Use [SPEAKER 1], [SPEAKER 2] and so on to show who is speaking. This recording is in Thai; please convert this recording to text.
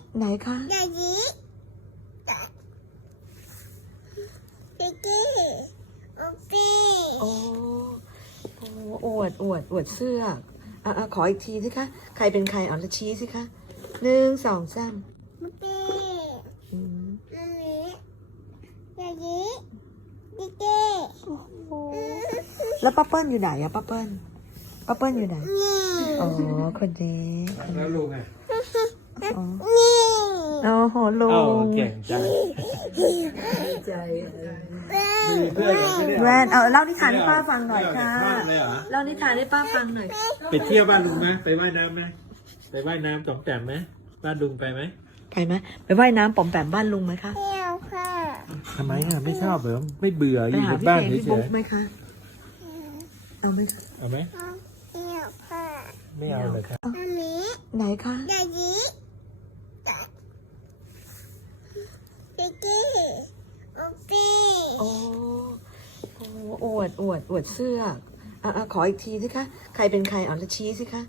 [SPEAKER 1] ไหนคะ
[SPEAKER 2] ยายีติ๊กกี้โอเค
[SPEAKER 1] โอ้โอ้อวดเสื้อขออีกทีสิคะใครเป็นใครเอาละชี้สิคะ1 2 3
[SPEAKER 2] โอเค
[SPEAKER 1] อืม
[SPEAKER 2] อันนี้ยายีติ๊กกี้
[SPEAKER 1] แล้วป้าเปิ้ลอยู่ไหนอะป้าเปิ้ลอยู่ไหน
[SPEAKER 2] นี่
[SPEAKER 1] อ๋อคนนี้
[SPEAKER 3] แล้วลุงอ่ะ
[SPEAKER 1] อ๋อ
[SPEAKER 2] นี่
[SPEAKER 1] โอ้โหลุ
[SPEAKER 3] เอ้าง เก่งจัง
[SPEAKER 1] ใจ
[SPEAKER 3] มีเพื่อนเหรอไม่ได้
[SPEAKER 1] แวนเอาเล่านิทานให้ป้าฟังหน่อยค่ะ
[SPEAKER 3] บ้านเลยเหรอ
[SPEAKER 1] เล่านิทานให้ป้าฟังหน่อย
[SPEAKER 3] ไปเที่ยวบ้านลุงไหมไปว่ายน้ำไหมไปว่ายน้ำต่อมแต้มไหมบ้านลุงไปไหม
[SPEAKER 1] ไปไหมไปว่ายน้ำป๋อมแปมบ้านลุงไหมคะ
[SPEAKER 2] เที่ยวค่ะ
[SPEAKER 3] ทำไมอ่ะไม่ชอบเหรอไม่เบื่ออ
[SPEAKER 1] ไป
[SPEAKER 3] ยู่
[SPEAKER 1] หา
[SPEAKER 3] บน
[SPEAKER 1] พี่
[SPEAKER 3] บ้าน
[SPEAKER 1] เฟย์พี่
[SPEAKER 3] เฉ
[SPEAKER 1] บุ๊
[SPEAKER 3] ย
[SPEAKER 1] กไหมคะเอาไหมคะ
[SPEAKER 3] ๆเอาไหม
[SPEAKER 2] เที่ยวค่ะ
[SPEAKER 3] ไม่เอาเลยครับ
[SPEAKER 2] อันนี้
[SPEAKER 1] ไหนคะ
[SPEAKER 2] ยายีติ๊กกี้โอเค
[SPEAKER 1] โอ้อวดเสื้อขออีกทีสิคะใครเป็นใครเอาละชี้สิคะ